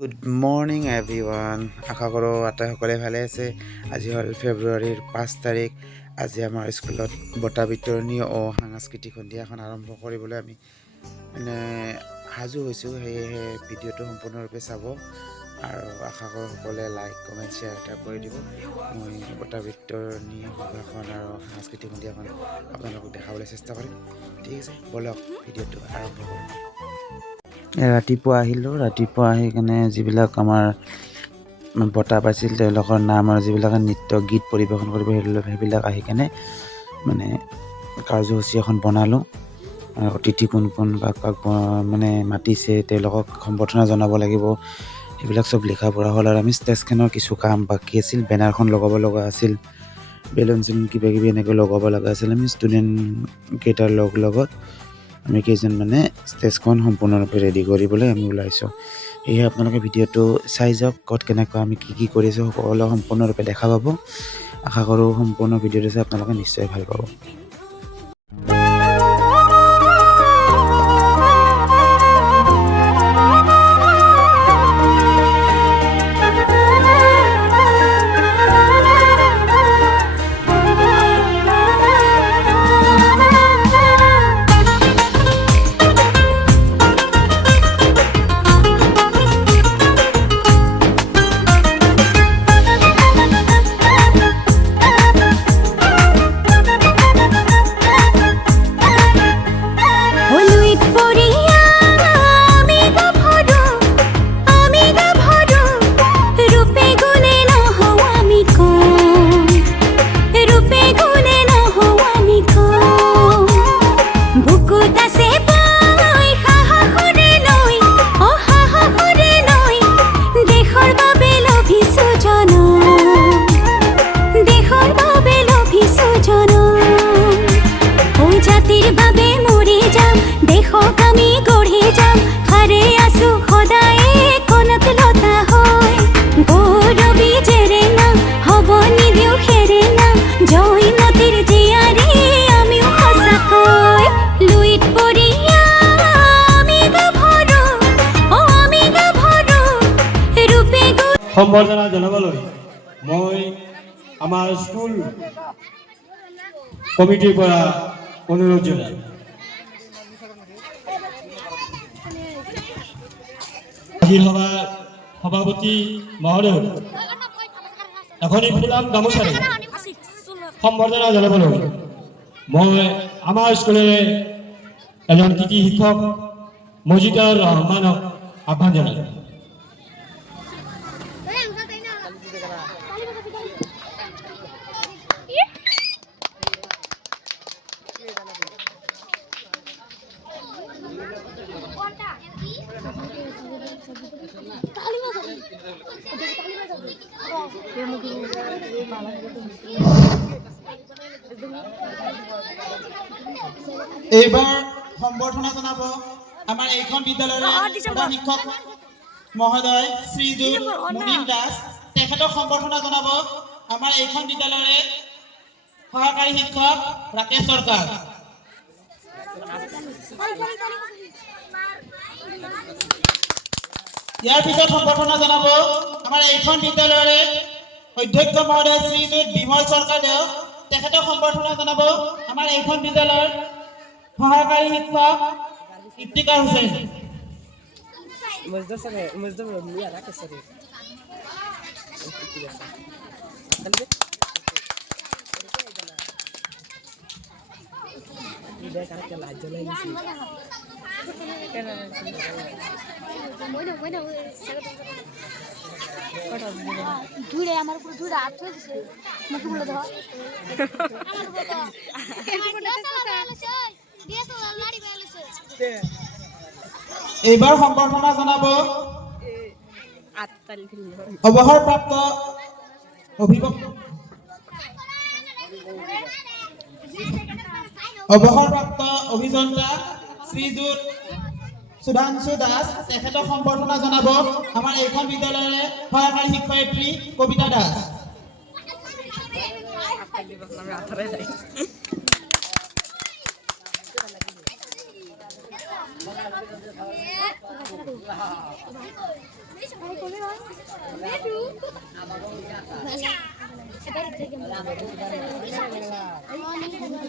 Good morning everyone. আশা কৰোঁ আটাইসকলে ভালে আছে। আজি হ'ল ফেব্ৰুৱাৰীৰ 5 তাৰিখ। আজি আমাৰ স্কুলত বঁটা বিতৰণী ও সাংস্কৃতিক সন্ধিয়াখন আৰম্ভ কৰিবলৈ আমি সাজু হৈছোঁ। সেয়েহে ভিডিঅ'টো সম্পূৰ্ণৰূপে চাব আৰু আশা কৰোঁ সকলোৱে লাইক কমেণ্ট শ্বেয়াৰ এটা কৰি দিব। মই বঁটা বিতৰণী সভাখন আৰু সাংস্কৃতিক সন্ধিয়াখন আপোনালোকক দেখাবলৈ চেষ্টা কৰিম। ঠিক আছে, ব'লক ভিডিঅ'টো আৰম্ভ কৰোঁ। ৰাতিপুৱা আহিলোঁ। ৰাতিপুৱা আহি কিনে যিবিলাক আমাৰ বঁটা পাইছিল তেওঁলোকৰ নাম আৰু যিবিলাকে নৃত্য গীত পৰিৱেশন কৰিব সেইবিলাক আহি কেনে কাৰ্যসূচী এখন বনালোঁ। অতিথি কোন কোন কাক মাতিছে তেওঁলোকক সম্বৰ্ধনা জনাব লাগিব, সেইবিলাক চব লিখা পঢ়া হ'ল। আৰু আমি ষ্টেজখনৰ কিছু কাম বাকী আছিল। বেনাৰখন লগাব লগা আছিল, বেলুন চেলুন কিবা কিবি এনেকৈ লগাব লগা আছিল। আমি ষ্টুডেণ্ট কেইটাৰ লগত আমি কেইজন ষ্টেজখন সম্পূৰ্ণৰূপে ৰেডি কৰিবলৈ আমি ওলাইছোঁ। সেয়েহে আপোনালোকে ভিডিঅ'টো চাই যাওক, ক'ত কেনেকৈ আমি কি কৰিছোঁ সকলো সম্পূৰ্ণৰূপে দেখা পাব। আশা কৰোঁ সম্পূৰ্ণ ভিডিঅ'টো চাই আপোনালোকে নিশ্চয় ভাল পাব। সম্বৰ্ধনা জনাবলৈ মই আমাৰ স্কুল কমিটিৰ পৰা অনুৰোধ জনাইছোঁ। সভাপতি মহোদয় এখনি ফুলাম গামোচাৰে সম্বৰ্ধনা জনাবলৈ মই আমাৰ স্কুলৰে এজন কৃতি শিক্ষক মজিদাৰ ৰহমানক আহ্বান জনাইছোঁ। এইবাৰ সম্বৰ্ধনা জনাব আমাৰ এইখন বিদ্যালয়ৰ প্ৰধান শিক্ষক মহোদয় শ্ৰীযুত মুনীন দাস। তেখেতক সম্বৰ্ধনা জনাব আমাৰ এইখন বিদ্যালয়ৰ সহকাৰী শিক্ষক ৰাকেশ সৰকাৰ। ইয়াৰ পিছত সম্বৰ্ধনা জনাব আমাৰ এইখন বিদ্যালয়ৰ অধ্যক্ষ মহোদয় শ্ৰীযুত বিমল সৰকাৰদেউ। তেখেতক সম্বৰ্ধনা জনাব আমাৰ এইখন বিদ্যালয়ৰ সহকাৰী শিক্ষক ইফতিকাৰ হুছেইন। এইবাৰ সম্বৰ্ধনা জনাব অৱসৰপ্ৰাপ্ত অভিযন্তা শ্ৰীযুত সুধাংশু দাস। তেখেতক সম্বৰ্ধনা জনাব আমাৰ এইখন বিদ্যালয়ৰ সহকাৰী শিক্ষয়িত্ৰী কবিতা দাস।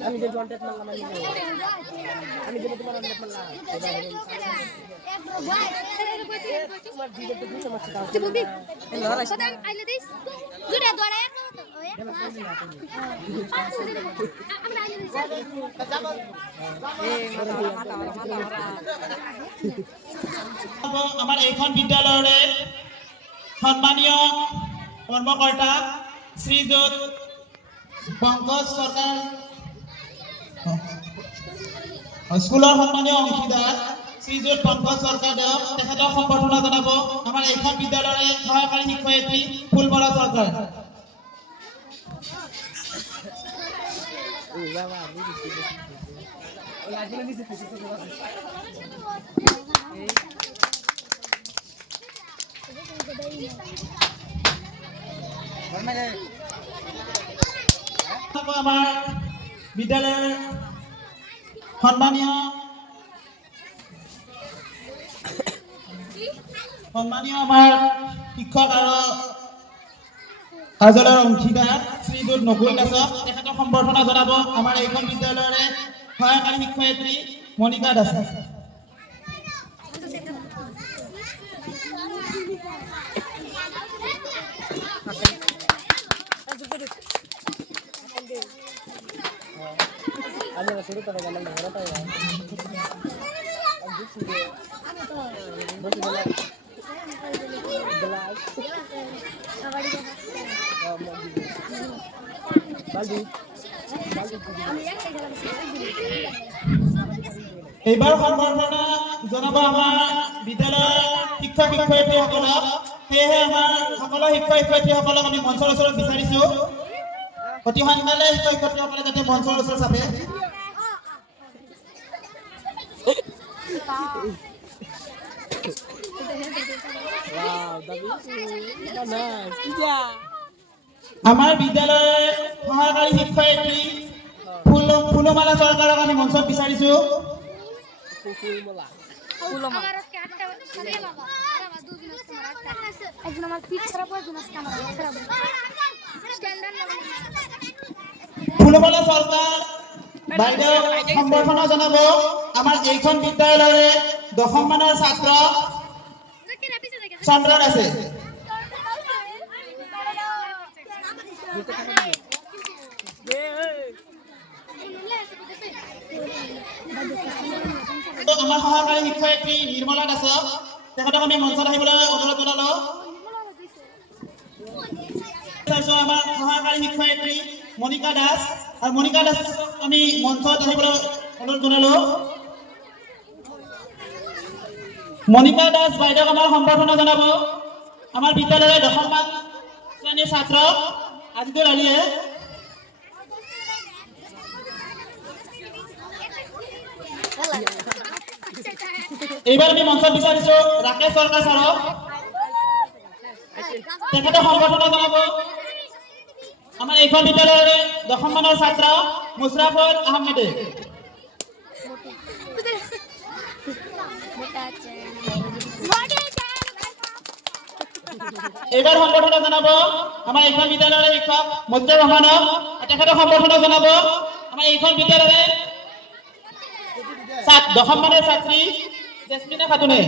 আমি যে জন্টেট মারলাম আমি যে তোমার অনেক মারলাম তোমার দিকে তো দুটো মারছে দাও আইলে দিস দুটা দড়ায় আমরা আইলে দিস আমাৰ এইখন বিদ্যালয়ৰ সন্মানীয় কৰ্মকৰ্তা শ্ৰীযুত পংকজ সরকার স্কুলের সন্মানীয় অংশীদার শ্রীযুত পংকজ সরকার দেব তেখেতক সম্বর্ধনা জানাব আমার এইখন বিদ্যালয়ের সহকারী শিক্ষয়িত্রী ফুলবরা সরকার। আমার বিদ্যালয়ের সম্মানীয় আমার শিক্ষক আৰু কাৰ্যালয়ৰ অংশীদাৰ শ্ৰীযুত নকুল দাসক তেখেতক সম্বৰ্ধনা জনাব আমাৰ এইখন বিদ্যালয়ৰে সহায়কাৰী শিক্ষয়িত্ৰী মনিকা দাস। আমি শুরু করে গেলাম ঘরে তাই এইবাৰ সম্বৰ্ধনা জনাব আমাৰ বিদ্যালয়ৰ শিক্ষক শিক্ষয়িত্ৰীসকলক। সেয়েহে আমাৰ সকলো শিক্ষক শিক্ষয়িত্ৰীসকলক আমি মঞ্চৰ ওচৰত বিচাৰিছো অতি সোনকালে শিক্ষক শিক্ষয়িত্ৰীসকলে যাতে মঞ্চৰ ওচৰত চাপে। আমাৰ বিদ্যালয়ৰ সহায়কাৰী শিক্ষয়িত্ৰী ফুলমালা চৰকাৰক আমি মঞ্চত বিচাৰিছো। ফুলমালা চৰকাৰ বাইদেউ সম্বৰ্ধনা জনাব আমাৰ এইখন বিদ্যালয়ৰে 10ম মানৰ ছাত্ৰ চন্দ্ৰন আছে। আমাৰ সহকাৰী শিক্ষয়িত্ৰী নিৰ্মলা দাসক তেখেতক আমি মঞ্চত আহিবলৈ অনুৰোধ জনালো। আমাৰ সহকাৰী শিক্ষয়িত্ৰী মনিকা দাস আৰু মনিকা দাসক আমি মঞ্চত আহিবলৈ অনুৰোধ জনালো। মনিকা দাস বাইদেউক আমাৰ সম্বৰ্ধনা জনাব আমাৰ বিদ্যালয়ৰ 10ম মান শ্ৰেণীৰ ছাত্ৰ আজিদুল আলীয়ে। এইবাৰ আমি মঞ্চত বিচাৰিছো ৰাকেশ চৰকাৰ ছাৰক তেখেতে সম্বৰ্ধনা জনাব আমাৰ এইখন বিদ্যালয়ৰ 10ম মানৰ ছাত্ৰ মুছৰাফৰ আহমেদে। এইবাৰ সম্বৰ্ধনা জনাব আমাৰ এইখন বিদ্যালয়ৰ শিক্ষক মজিদুৰ ৰহমানক। তেখেতে সম্বৰ্ধনা জনাব আমাৰ এইখন বিদ্যালয়ৰ 10ম মানৰ ছাত্ৰী জেসমিনা খাতুনে।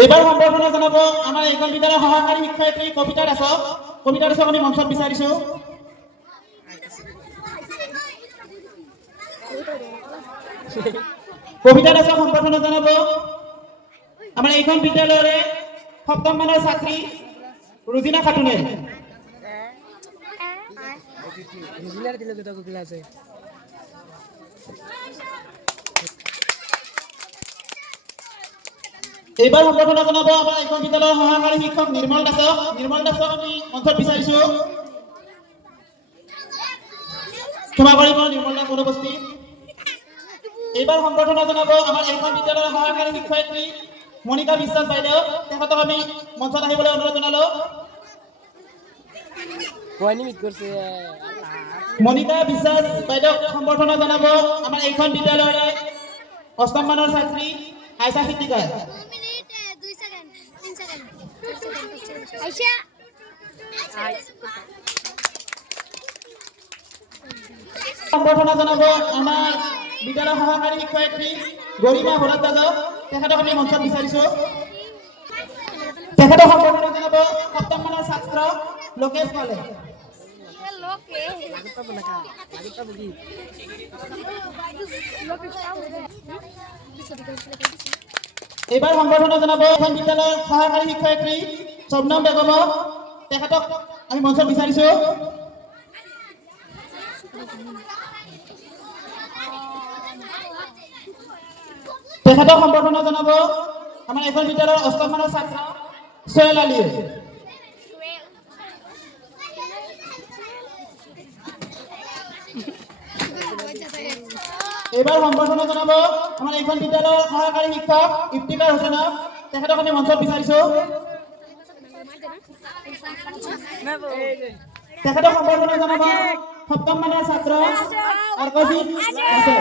এইবাৰ সম্বৰ্ধনা জনাব আমাৰ এইখন বিদ্যালয়ৰ সহকাৰী শিক্ষয়িত্ৰী কবিতা দাসক। কবিতা দাসক আমি মঞ্চত বিচাৰিছো। কবিতা দাসক সম্বৰ্ধনা জনাব আমাৰ এইখন বিদ্যালয়ৰে 7ম মানৰ ছাত্ৰী ৰুজিনা খাতুনে। এইবাৰ সম্বৰ্ধনা জনাব আমাৰ এইখন বিদ্যালয়ৰ সহকাৰী শিক্ষক নিৰ্মল দাসক। নিৰ্মল দাসক আমি মঞ্চত বিচাৰিছো। ক্ষমা কৰিব, নিৰ্মল দাস অনুপস্থিত। এইবাৰ সম্বৰ্ধনা জনাব আমাৰ এইখন বিদ্যালয়ৰ সহকাৰী শিক্ষয়িত্ৰী মনিকা বিশ্বাস বাইদেউ তেখেতক আমি মঞ্চত আহিবলৈ অনুৰোধ জনালোঁ। কোৱানি মিট কৰিছে মনিকা বিশ্বাস বাইদেউক সম্বৰ্ধনা জনাব আমাৰ এইখন বিদ্যালয়ৰে অষ্টম মানৰ ছাত্ৰী আইছা সিদ্দিকাই। 2 মিনিট 2 সেকেন্ড 3 সেকেন্ড আইছা সম্বৰ্ধনা জনাব আমাৰ বিদ্যালয়ৰ সহকাৰী শিক্ষয়িত্ৰী গৰিমা ভৰদ্বাজক তেখেতক আমি মঞ্চত বিচাৰিছোঁ। তেখেতক সম্বৰ্ধনা জনাব সপ্তম মানৰ ছাত্ৰ লোকেশ পালে। লোকে এইবাৰ সম্বৰ্ধনা জনাব এখন বিদ্যালয়ৰ সহকাৰী শিক্ষয়িত্ৰী শবনম বেগমক তেখেতক আমি মঞ্চত বিচাৰিছোঁ। তেখেতক সম্বৰ্ধনা জনাব আমাৰ এখন বিদ্যালয়ৰ অষ্টম মানৰ ছাত্ৰ সোহেল আলীয়ে। এইবাৰ সম্বৰ্ধনা জনাব আমাৰ এইখন বিদ্যালয়ৰ সহকাৰী শিক্ষক ইফতিকাৰ হুছেইনক তেখেতক আমি মঞ্চত বিচাৰিছোঁ। তেখেতক সম্বৰ্ধনা জনাব সপ্তম মানৰ ছাত্ৰ অৰ্কজিত দাসে।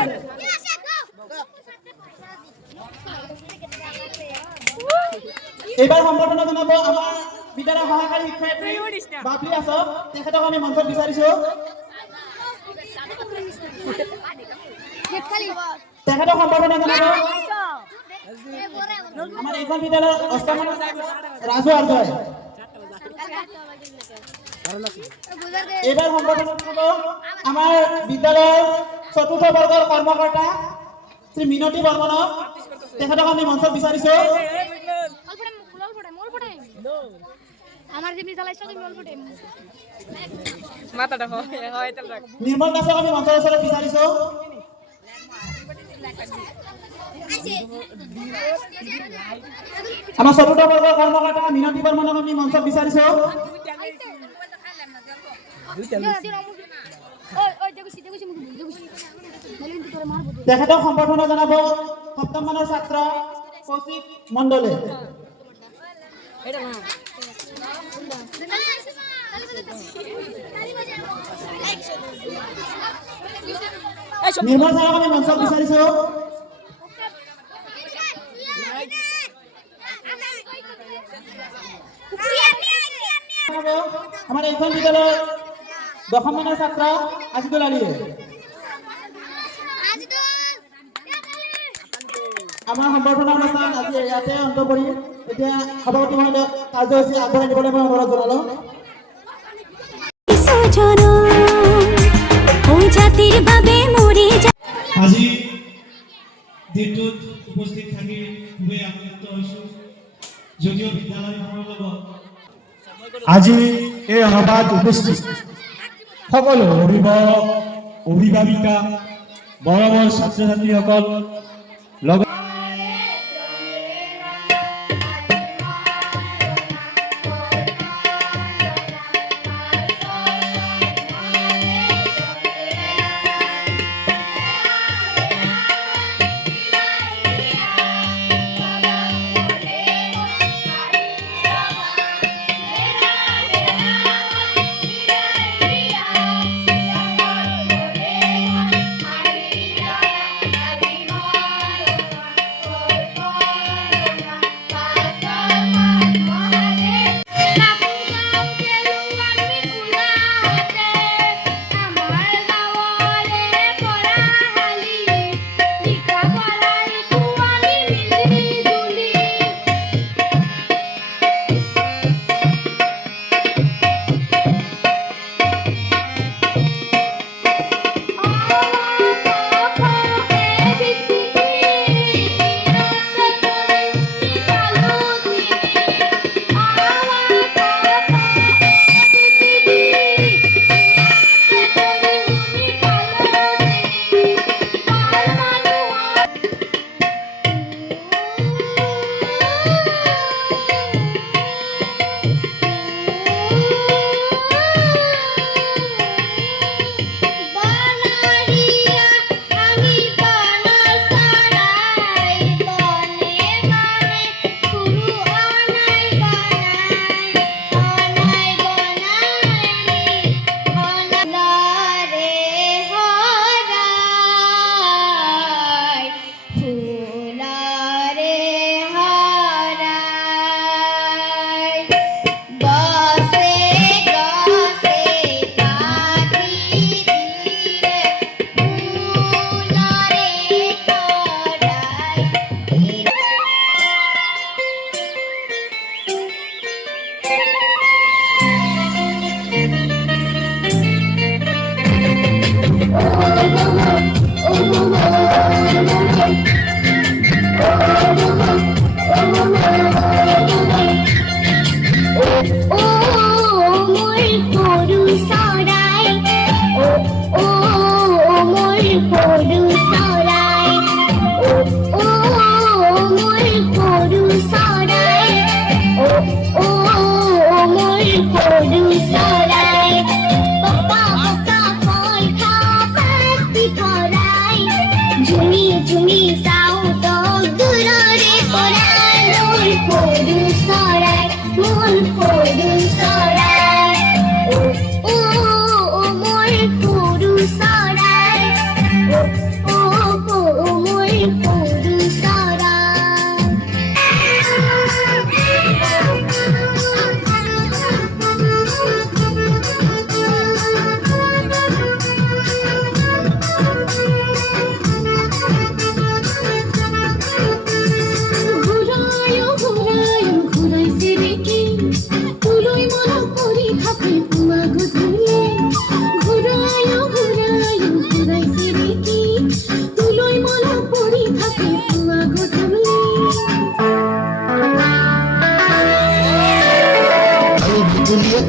এইবাৰ সম্বৰ্ধনা জনাব আমাৰ বিদ্যালয়ৰ সহকাৰী শিক্ষয়িত্ৰী বাবলি আছক তেখেতক আমি মঞ্চত বিচাৰিছোঁ। তেখেতক সম্বৰ্ধনা জনাব আমাৰ এইখন বিদ্যালয়ৰ অষ্টম মানৰ ৰাজু আৰ্জয়। এইবাৰ সম্বৰ্ধনা জনাব আমাৰ বিদ্যালয়ৰ চতুৰ্থ বৰ্গৰ কৰ্মকৰ্তা শ্ৰী মিনতী বৰ্মনক তেখেতক আমি মঞ্চত বিচাৰিছোঁ। আমার জিমি চালাইছো তুমি অল্প টাইম মাথাটা হয় তাহলে নিৰ্মল দাসক আমি মঞ্চৰ ওচৰত বিচাৰিছোঁ। আমাৰ চতুৰ্থ বৰ্গৰ কৰ্মকৰ্তা মিনতী বৰ্মনক আমি মঞ্চত বিচাৰিছোঁ। তেখেতক সম্বৰ্ধনা জনাব সপ্তম মানৰ ছাত্ৰ কৌশিক মণ্ডলে। নিৰ্মল ছাৰক আমি মঞ্চত বিচাৰিছোঁ। আমাৰ এইখন বিদ্যালয়ৰ দশম মানৰ ছাত্ৰ আজিদুল আলীয়ে। আমাৰ সম্বৰ্ধনা অনুষ্ঠান আজি ইয়াতে অন্ত পৰিল। এতিয়া সভাপতি মহোদয়ক কাৰ্যসূচী আগবঢ়াই নিবলৈ মই অনুৰোধ জনালোঁ। আজি দিনটোত উপস্থিত থাকি খুবেই আনন্দিত হৈছোঁ। যদিও বিদ্যালয়খনৰ লগত আজি এই সভাত উপস্থিত সকলো অভিভাৱক অভিভাৱিকা মৰমৰ ছাত্ৰ ছাত্ৰীসকল লগত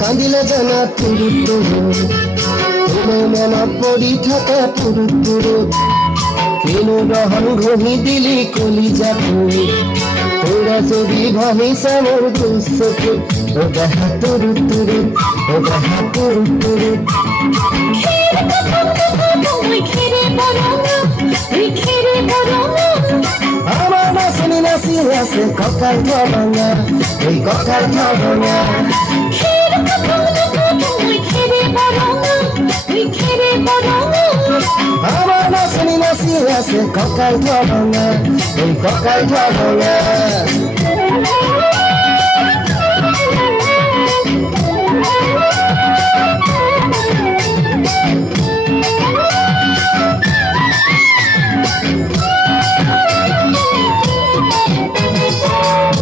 কান্দিলে জানা তুরু তুরু তোমার মনত পৰি থাকে তুরু তুরু কেনু গ্ৰহণ ঘঁহি দিলি কলিজাটো তোৰা যদি ভাবিছা মোৰ দুচকু ও দেহা তুরু তুরু ও দেহা তুরু তুরু আমার নাচনি নাচি আছে কঁকাল ভাঙা এই কঁকাল ভাঙা আমার নাচনি নাচি আছে কঁকাল ভাঙা এই কঁকাল ভাঙা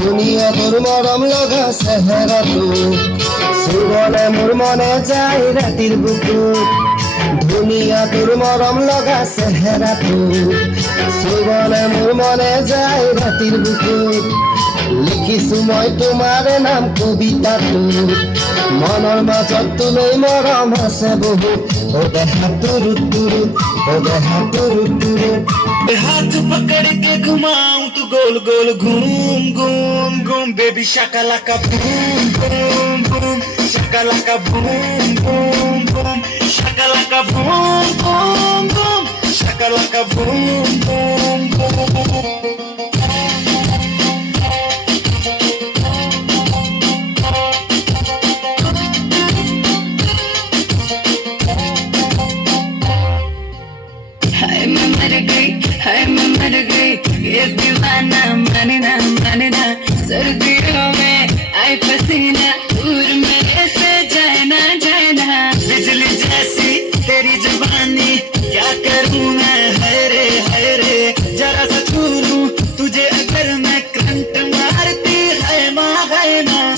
দুনিয়া তোর মরম লগা চেহেৰাটো চুবলে মোৰ মনে যায় ৰাতিৰ বুকুত ধুনীয়া তোৰ মৰম লগা চেহেৰাটো চুবলে মোৰ মনে যায় ৰাতিৰ বুকুত লিখিছো মই তোমাৰ নাম কবিতাটো মনৰ মাজত তুলৈ মৰম আছে বহুত ও দেহা তুৰু তুৰু ও দেহা তুৰু তুৰু हाथ पकड़ के घुमाऊं तू गोल गोल घूम घूम घूम बेबी Shakalaka boom boom boom Shakalaka boom boom boom Shakalaka boom boom boom Shakalaka boom boom boom हाय मैं मर गई ये दीवाना माने ना सर्दियों में आए पसीना दूर मेरे से जाए ना बिजली जैसी तेरी जवानी क्या करूं मैं हाय रे जरा सा छू लूं तुझे अगर मैं करंट मारती है माँ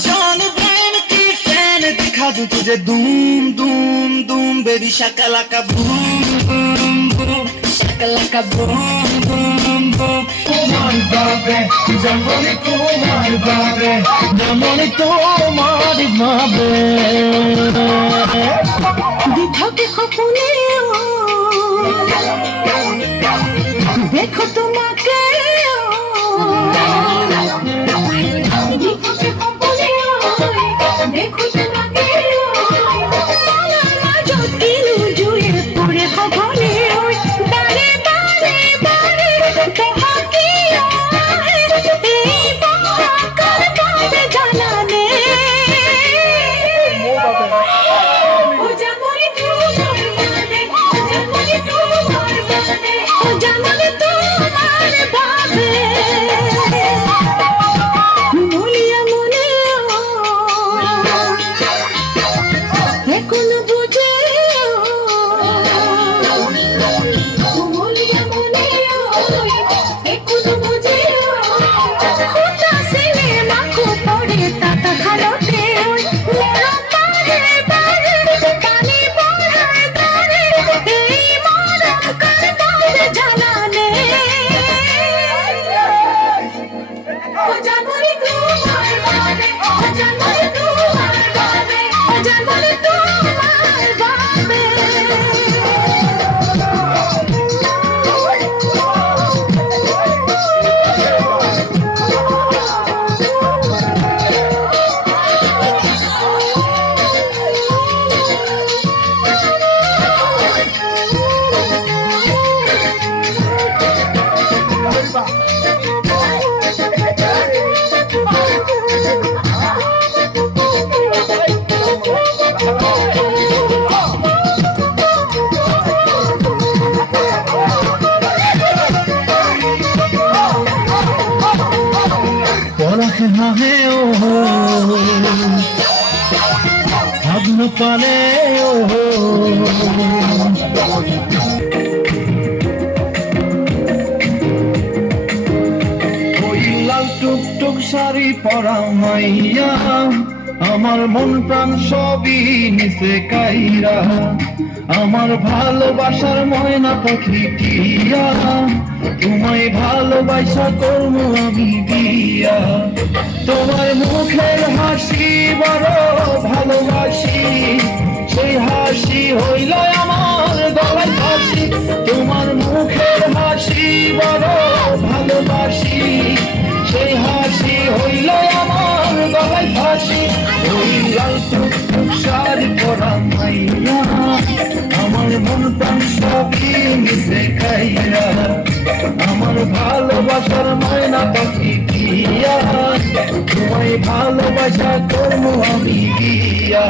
जॉन ब्रायन की फैन दिखा दूं तुझे धूम धूम धूम बेबी Shakalaka boom boom boom Shakalaka boom boom boom তোমার বাবে জমনি তোমার বাবে জমনি তোমার বাবে দিধাকে খপনে দেখো তোমাকে দিধাকে খপনে দেখো তোমাকে যতিনু জুয়ে পড়ে খবনে বারে বারে বারে তোমাকে এই বাকার কাছে জানানে ও জামনি তোমার মানে ও জামনি তোমার মানে ও জামনি তোমার পরশে হাহে ও ভাগ্ন পালে ও ওই লাল টুকটুক শাড়ি পরা মাইয়া আমার মন প্রাণ সবই নিচে কাইরা আমার ভালোবাসার ময়না পাখি টিয়া তোমায় ভালোবাসা করব আমি দিয়া তোমার মুখের হাসি বড় ভালোবাসি সেই হাসি হইল আমার গলায় ফাঁসি তোমার মুখের হাসি বড় ভালোবাসি সেই হাসি হইল আমার গলায় ফাঁসি ওই লাল টুকটুক শাড়ি পরা মাইয়া আমার মন প্রাণ সবই মিশে খাইয়া আমার ভালোবাসার ময়না পাখি দিয়া তোমায় ভালোবাসা করবো আমি দিয়া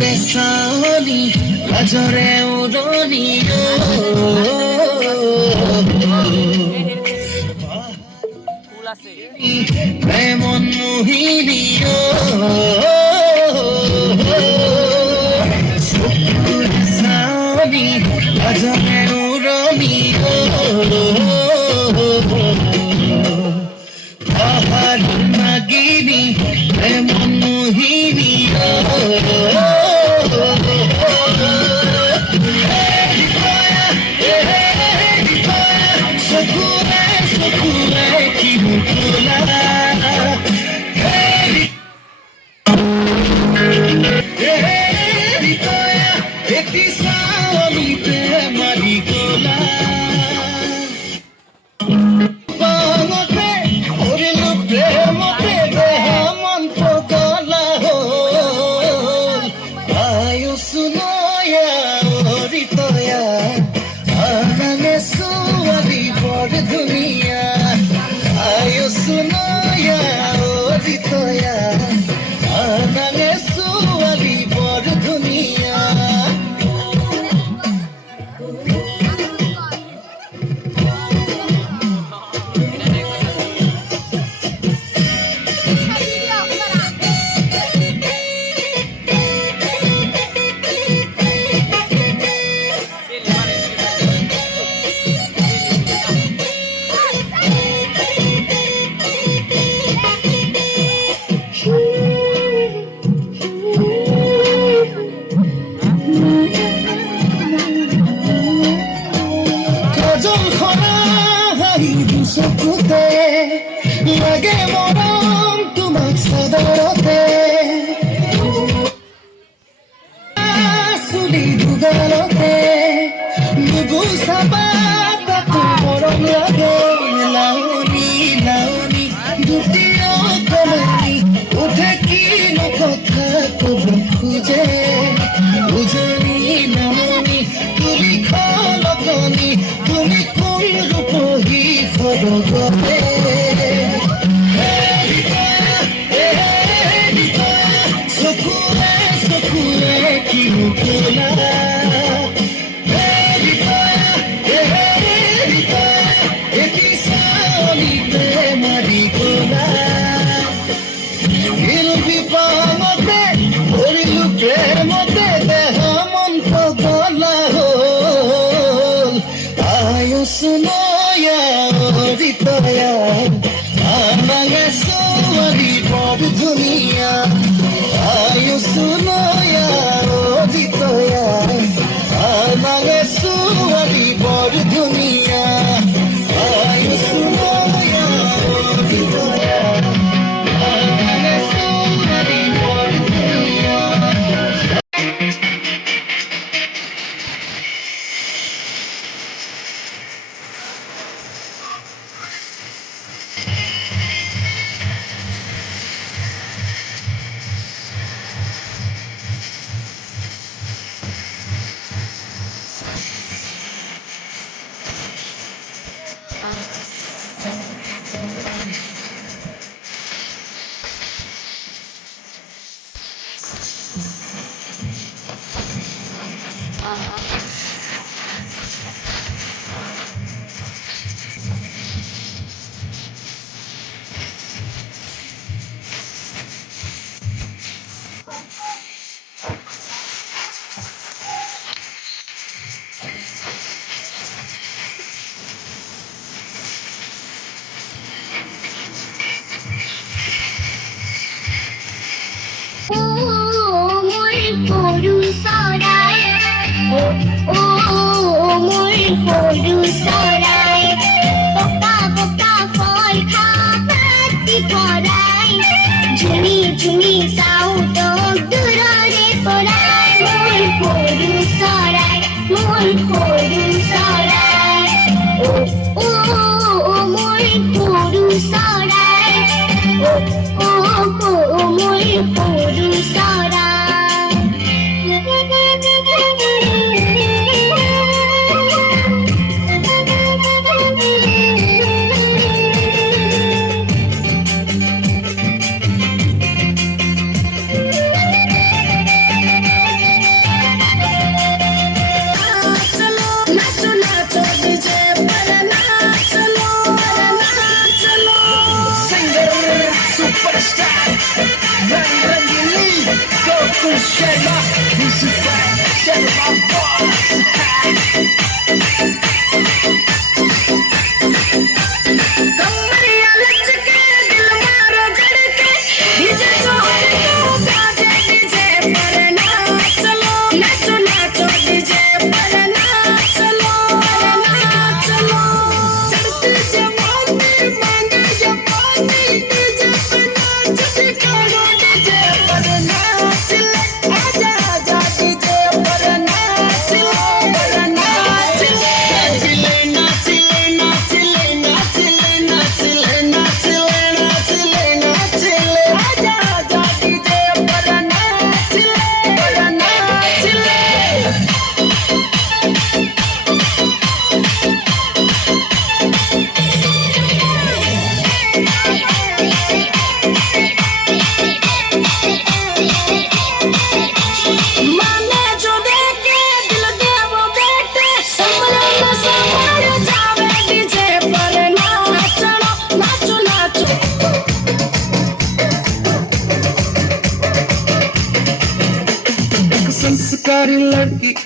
সুরে সানি আজরে উদনি প্রেমন মোহিনী সুরে সানি আজরে উদনি পাহাড় নাগিনী প্রেমন মোহিনী লাগে মরম তোমাক সদরতে চুলি দুগালতে নুগুচাবা তাতো মৰম লাগে লাউনি লাউনি দুটিও কলনি উঠে কিনো কথা কব খোজে উজনি নামনি তুলি খলকনি তুমি কোন ৰূপহী খৰগতে দুনিয়া আয়ু শুনো ইয়া ও দিতয়া আমাকে সুয়ারি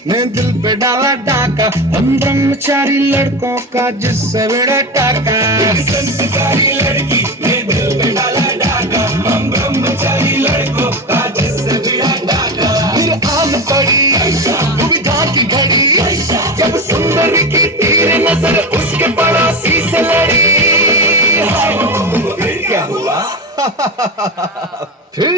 ने दिल पे डाला डाका हम ब्रह्मचारी लड़कों का जिससे बड़ा टाका संस्कारी लड़की ने दिल पे डाला डाका हम ब्रह्मचारी लड़कों का जिससे बड़ा टाका फिर आम पड़ी दुविधा की घड़ी जब सुंदरी की तीर नजर उसके पड़ोसी से लड़ी फिर क्या हुआ फिर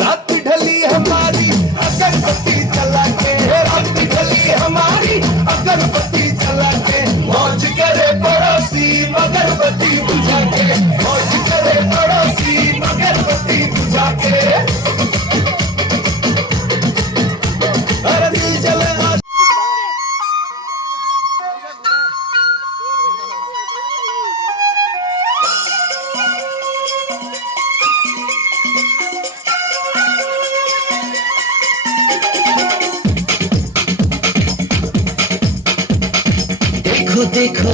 रात ढली हमारी अगरबत्ती जला के रात ढली हमारी अगरबत्ती जला के मौज करे पड़ोसी अगरबत्ती बुझा के मौज करे पड़ोसी अगरबत्ती बुझा के अरे दिल जले देखो देखो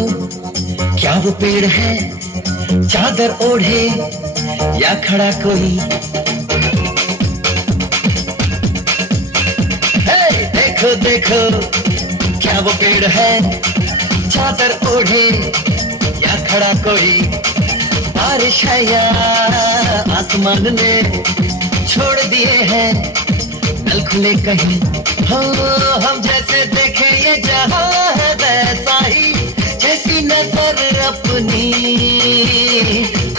क्या वो पेड़ है चादर ओढ़े या खड़ा कोई हे देखो देखो क्या वो पेड़ है चादर ओढ़े या खड़ा कोई बारिश है या आसमान ने छोड़ दिए हैं नल खुले कहीं हो हम जैसे देखे ये जहां है वैसा ही जैसी नजर अपनी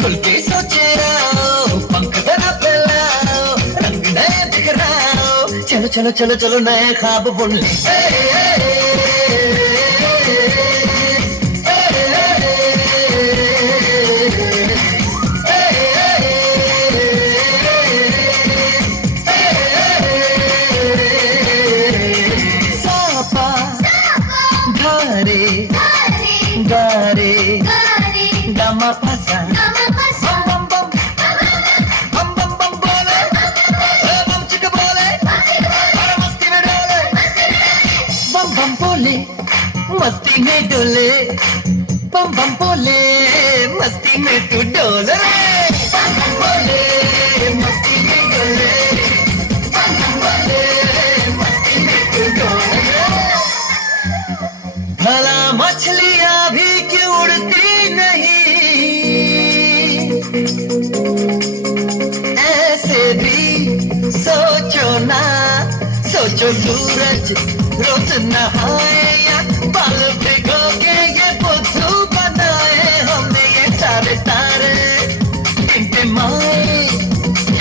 खुल के सोचे रहो पंख जरा फैलाओ रंग नए बिखराओ चलो चलो चलो चलो नए ख्वाब बुन ले गारे गमा फसा बम बम बम बम बम बोले बम चिक बोले अरे मस्ती में डोले बम बम बोले मस्ती में डोले बम बम बोले मस्ती में तू डोले बम बम बोले मस्ती में डोले बम बम बोले मस्ती में तू डोले भला मछलियां भी क्यों उड़ती नहीं ऐसे भी सोचो ना सोचो सूरज रोज नहाए या बाल भिगो के ये बुद्धू बनाए हमने ये सारे तारे इनके माए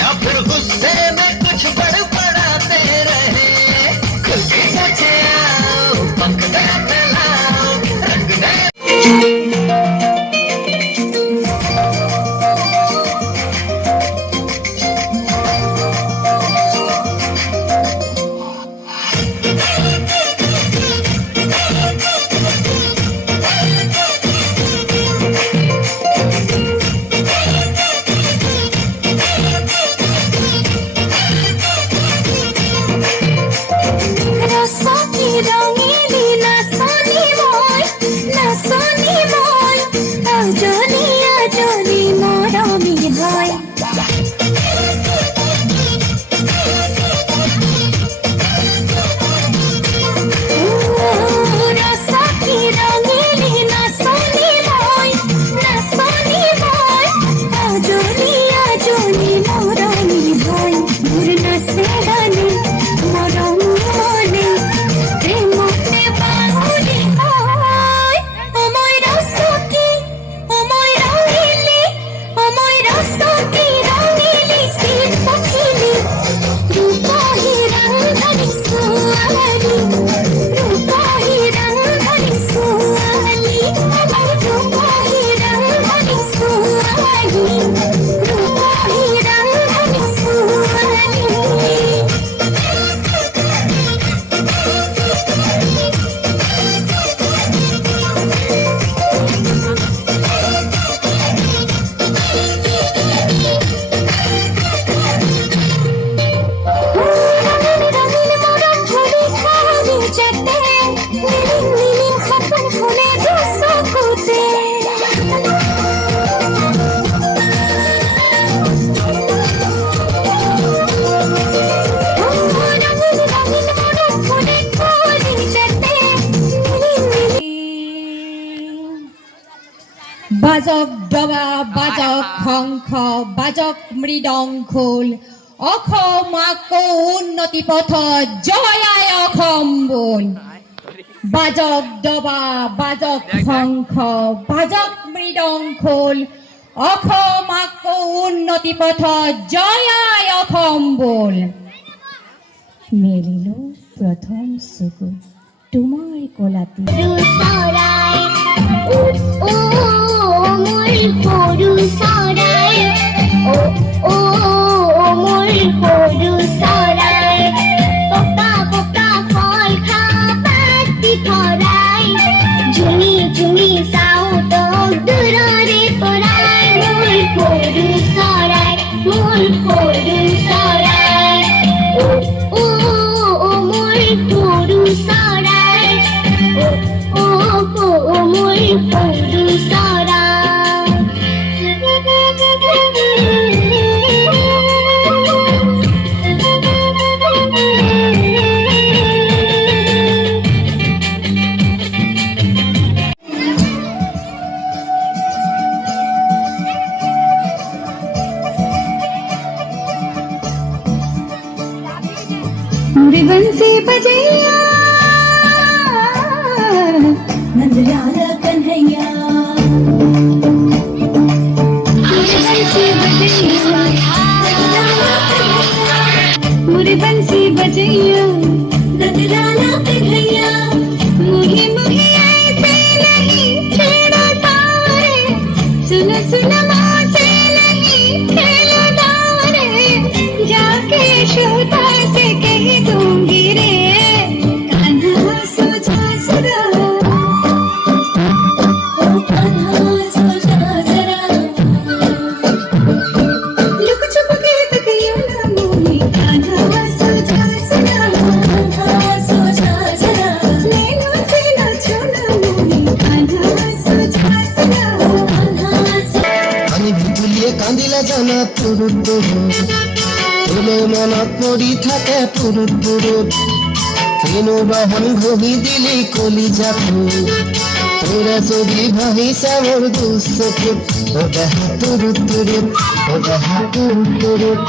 या फिर गुस्से में कुछ बड़बड़ाते रहे खुल के सोचे आओ पंख फैलाओ रंग नए বাজক ডবা বাজক শংখ বাজক মৃদং খোল অসম আকৌ উন্নতি পথ জয় আই অসম বল বাজক ডবা বাজক শংখ বাজক মৃদং খোল অসম আকৌ উন্নতি পথ জয় আই অসম বল মেলিলো প্ৰথম চকু তোমাৰ কলাতে চৰাই ও মোৰ সৰু চৰাই ও মোৰ সৰু চৰাই পকা পকা ফল খা পাতি ভৰাই ঝুমি ঝুমি চাওঁ তোক দূৰৰে পৰাই মোৰ সৰু চৰাই মোৰ সৰু চৰাই ও মোৰ সৰু চৰাই ও মোৰ সৰু চৰাই मुरी बंसी बजैया नंदलाल कन्हैया मुरी बंसी बजैया नंदलाल कन्हैया मुही मुही ऐसे नहीं छेड़ो सारे सुन सुन से नहीं खेलो दारे जाके श्रोता से कह दूंगी रे कान्हा सो जा जरा ओ कान्हा सो जा जरा लुक छुप के तकियो ना मोही कान्हा सो जा जरा कान्हा सो जा जरा नैनो से ना छोड़ा मोही कान्हा सो जा जरा कान्हा सो আমি ভুতুলিয়ে কান্দিলে জানা তুরুত তুরুত তোলৈ মনত পৰি থাকে পুৰুত পুৰুত কিনো বাহন ঘঁহি দিলি কলিজাটো তোৰে যদি ভাহিছে মোৰ দুচকুত অ দেহা তুৰুত তুৰুত অ দেহা তুৰুত তুৰুত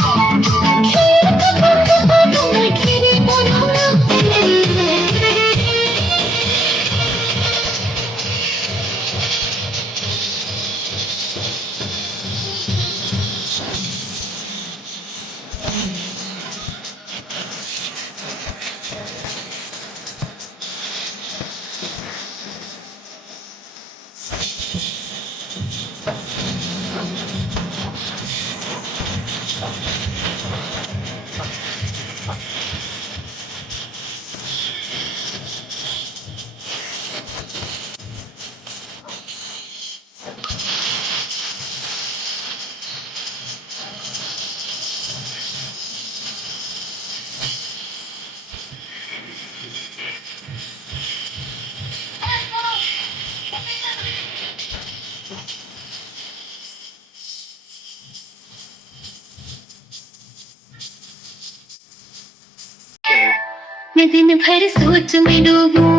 मैं दिन भर सोच में डूबूं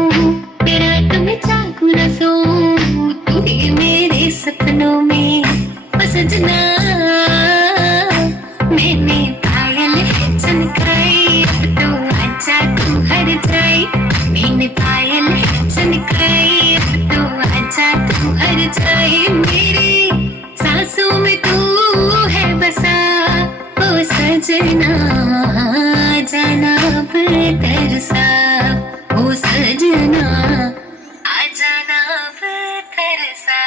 तेरा तुम्हें चाकू न सोऊं तू ही मेरे सपनों में ओ सजना मैंने पायल है चमकाई अब तो आजा तू हर जाए मैंने पायल है चमकाई अब तो आजा तू हर जाए मेरी सांसों में तू है बसा ओ सजना जाना पर तरसा ओ सजना आ जाना पर तरसा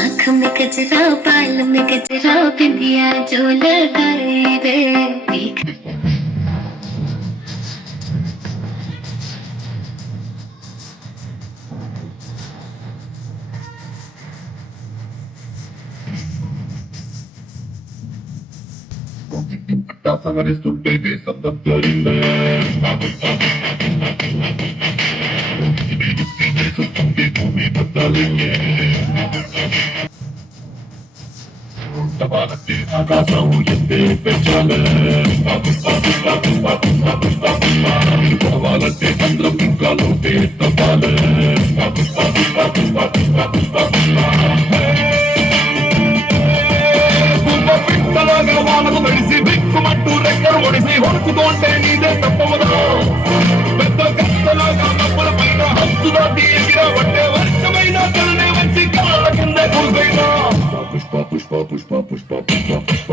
आँख में गजरा बाल में गजरा बिंदिया जो लगाए रे देख పిట్టలాగా వానకు తడిసి బిక్కుమంటూ రెక్కలు ఒడిసి వణుకుతోంటే నీదే తప్పవదా పెద్ద కత్తలాగా నప్పుల పైన హద్దు దాటి ఎగిరా పట్టే వర్షమైన తలనే వచ్చి కాళ్ళ కింద కురిసైనా పుష్ప పుష్ప పుష్ప పుష్ప పుష్ప పుష్ప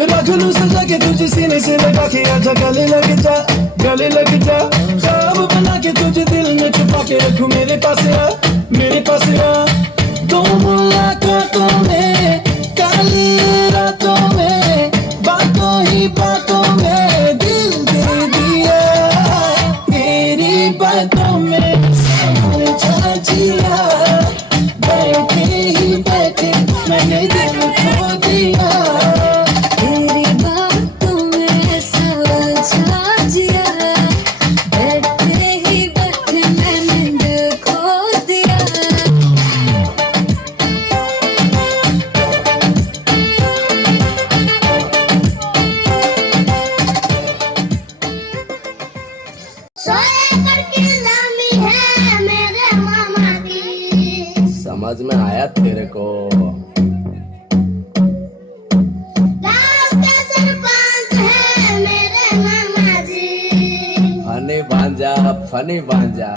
रखलू सजा के तुझे सीने से लगा के आजा गले लग जा ख्वाब बना के तुझे दिल में छुपा के रखूं मेरे पास आ दो मुलाकातों में काली रातों में बातों ही बातों में दिल दे दिया तेरी बातों में समझा जिया बैठे ही बैठे मैंने दिल खो दिया समझ में आया तेरे को फनी भांजा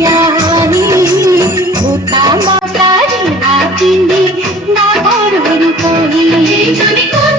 হাসিয়ানি মুতা মতারি আপিনি না গরুর করি যদি কোন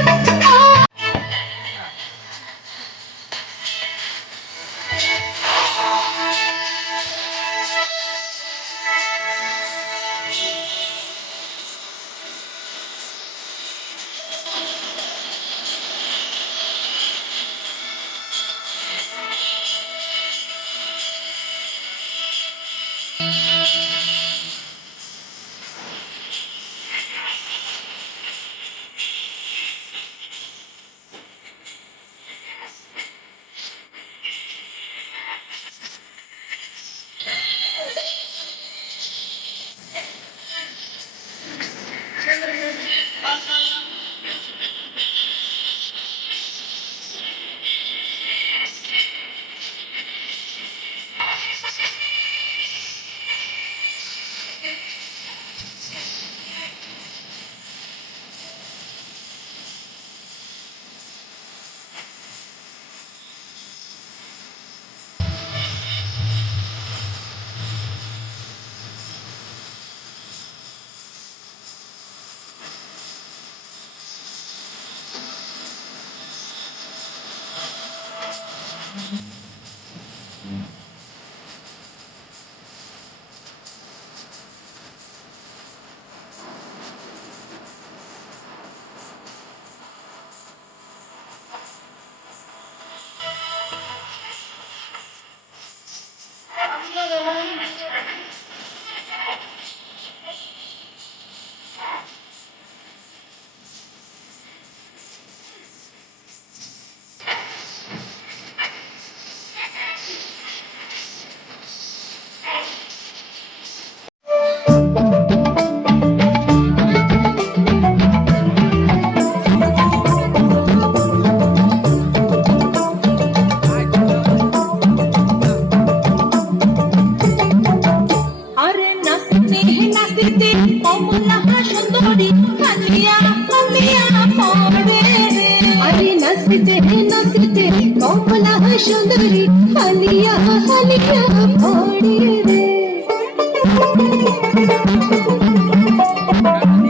সুন্দরী হালিয়া হালিয়া পড়ে রে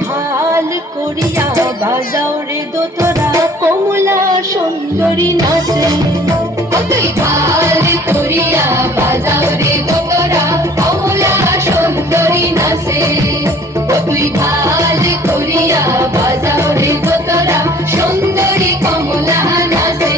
হাল করিয়া বাজাও রে দোতরা কমলা সুন্দরী নাচে তুই হাল করিয়া বাজাও রে দোতরা কমলা সুন্দরী নাচে তুই হাল করিয়া বাজাও রে দোতরা সুন্দরী কমলা নাচে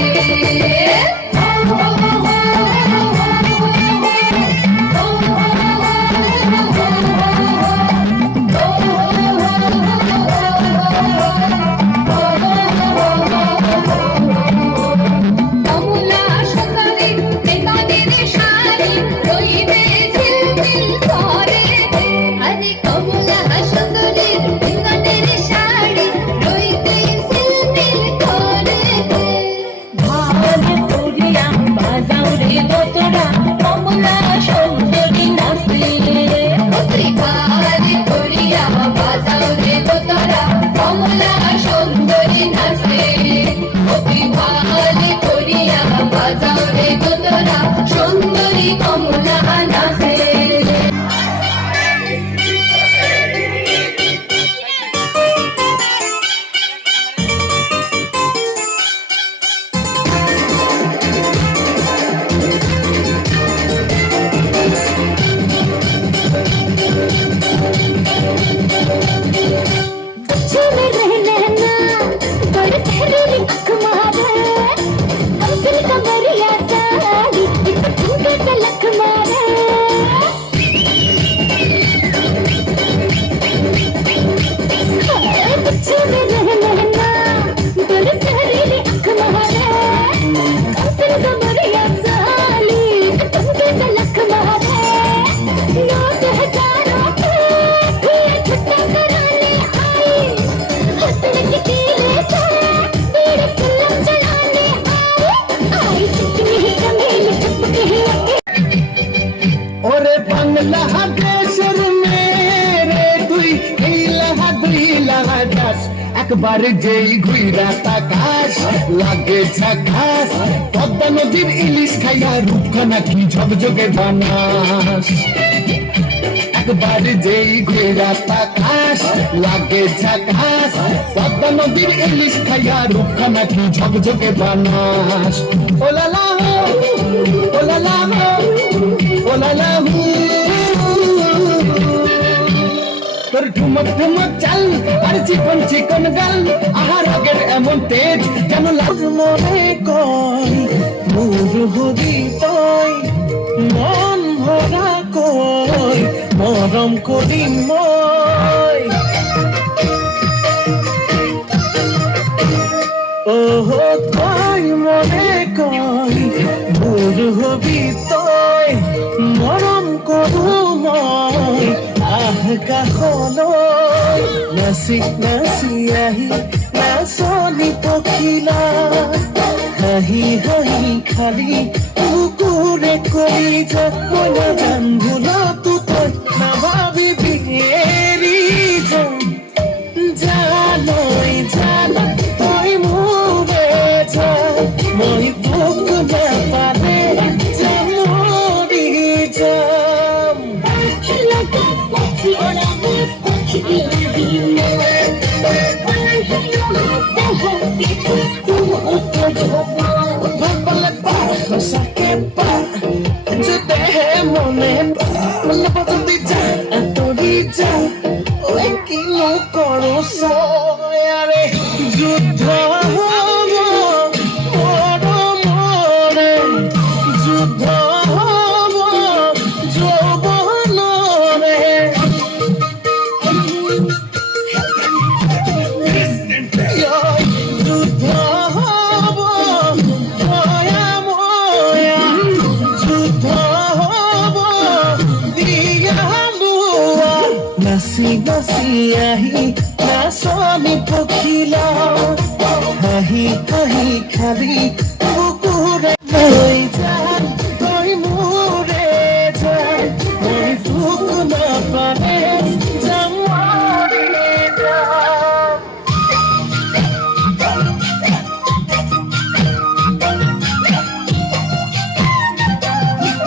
সুন্দরী কমলা নাচে একবার যেই ঘুইরা তাকাস লাগে ঝাকাস পদ্মা নদীর ইলিশ খাইয়া রূপখানা কি ঝকঝকে বানাস একবার যেই ঘুইরা তাকাস লাগে ঝাকাস পদ্মা নদীর ইলিশ খাইয়া রূপখানা কি ঝকঝকে বানাস ওলালা ওলালা ওলালা তোর ঠুমক ঠুমক চাল আর চিকন চিকন গাল আহার আগের এমন তেজ যেন মনে কয় মোর হবি তই মন ভরা কই মরম করি মই ওহো তই মনে কই মোর হবি তই মরম করু মই আহ কাহলৈ নাচি নাচি আহি নাচনি পখিলা হাঁহি হাঁহি খালি কুকুৰে কৰি যা মই নাজান ভুলতো তই নাভাবিবি এৰি যাম জানৈ জান তই মোৰে যা মই তোক নাপালে যাম মৰি যাম সঁচাকে পা যদিহে মনে পচন্দি যা আঁতৰি যা ঐ কিনো কৰোঁ চয়াৰে যুদ্ধ হ'ব মৰমৰে যুদ্ধ হ'ব যৌৱনৰে যুদ্ধ হ'ব ময়া ময়া যুদ্ধ হ'ব দিয়া লোৱা নাচি নাচি আহি নাচনি পখিলা হাঁহি হাঁহি খালি কুকুৰে লৈ যান তই মোৰে যান মই তোক নাপালে যাম মৰি যাম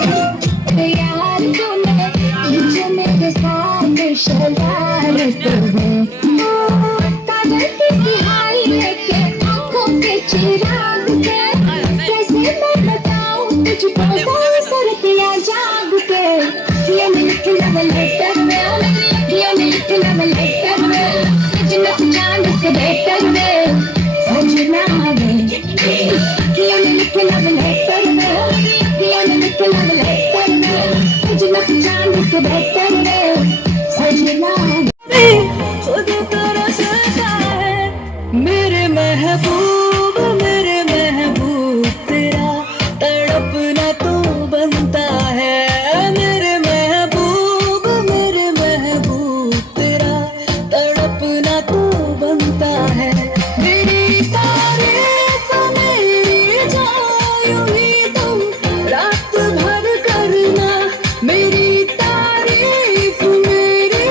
यार तूने मुझे मेरे साथ शरारत है काजल की सिहाई लेके आंखों के चिराग से कैसे मैं बताऊं तुझको सरतियां जाग के ये लिख लव लेटर में ये लिख लव लेटर में सजना चांद से बेहतर में सजना में ये लिख लव लेटर में ये लिख लव लेटर में सजना चांद से बेहतर में सजना खुद तरसता है मेरे महबूब तेरा तड़पना तो बनता है मेरे महबूब तेरा तड़पना तो बनता है मेरी तारीफ मेरी जायूं ही तुम रात भर करना मेरी तारीफ मेरी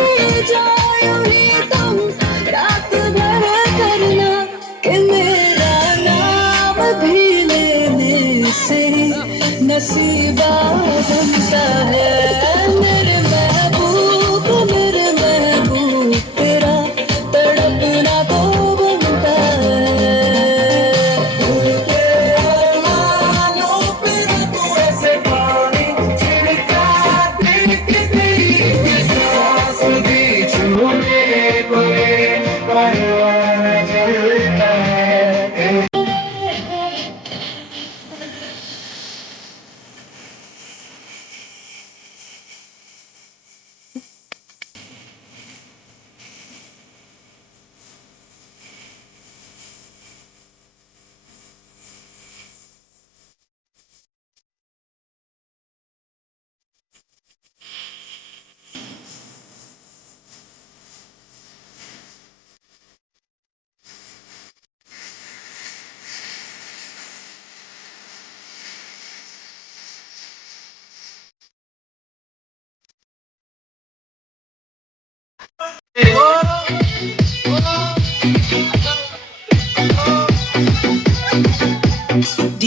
जायूं ही तुम रात भर करना कि मेरा नाम भी लेने से नसीबा बनता है मेरे महबूब तेरा तड़पना तो बनता है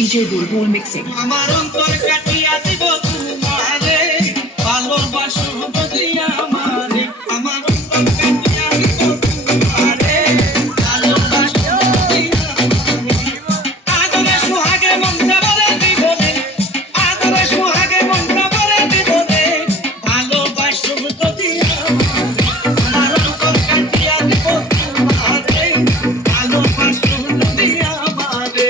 DJ Bulbul mixing. আমার অন্তর কাটিয়া দিব তোমারে ভালোবাসো যদি আমারে আমার অন্তর কাটিয়া দিব তোমারে ভালোবাসো যদি আদরে সুহাগে মনটা ভরে দিব রে আদরে সুহাগে মনটা ভরে দিব রে ভালোবাসো যদি আমার অন্তর কাটিয়া দিব তোমারে ভালোবাসো যদি আমারে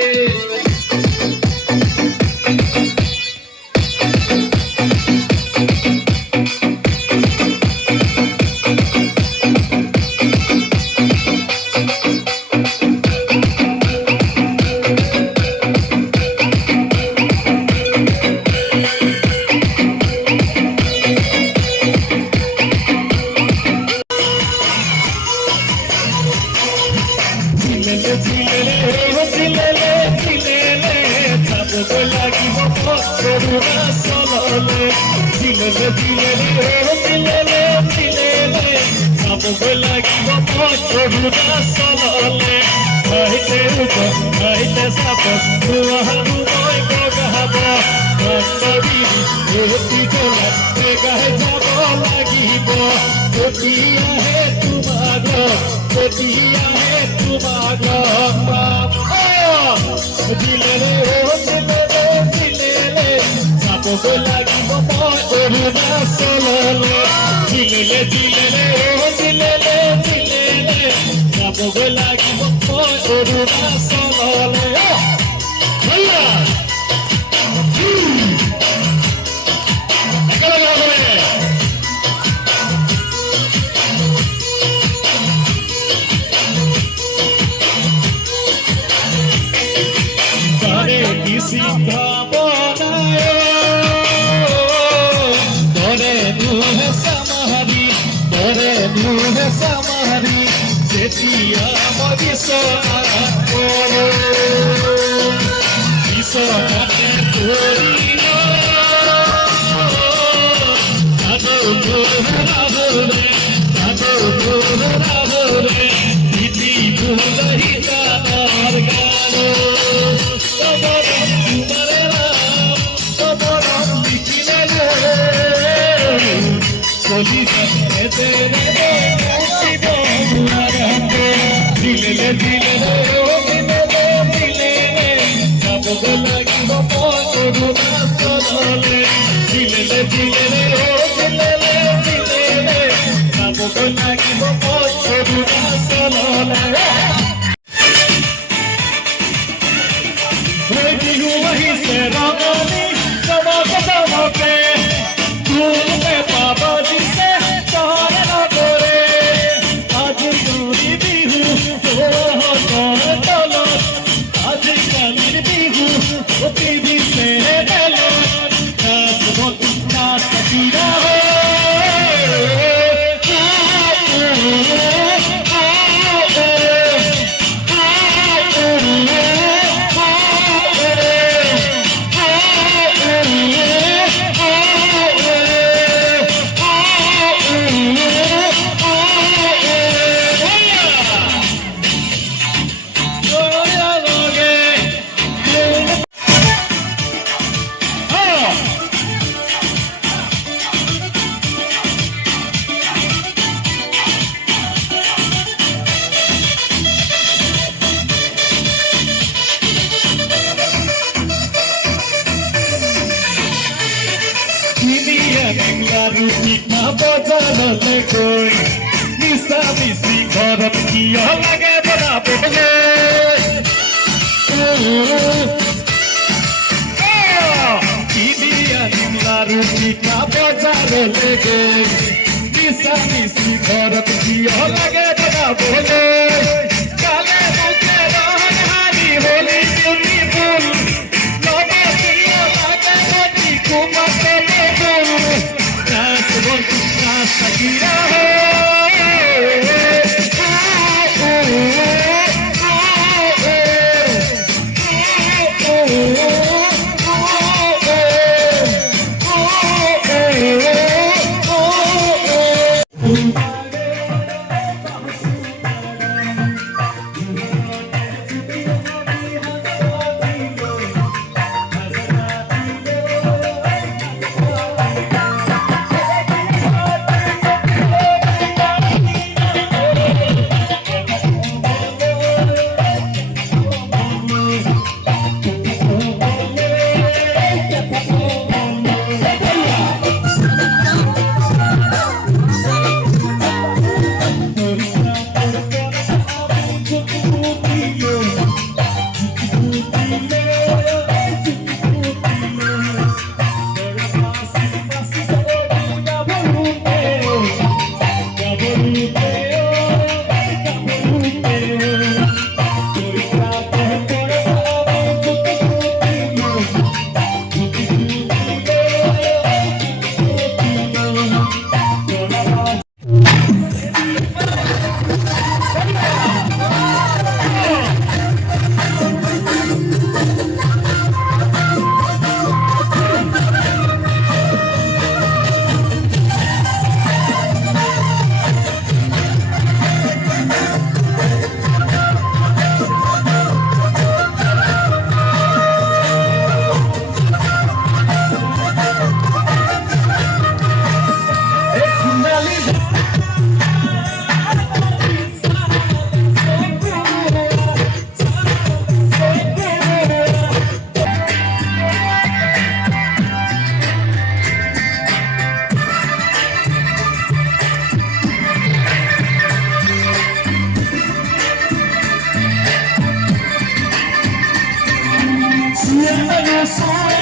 নয়ন ছুঁয়ে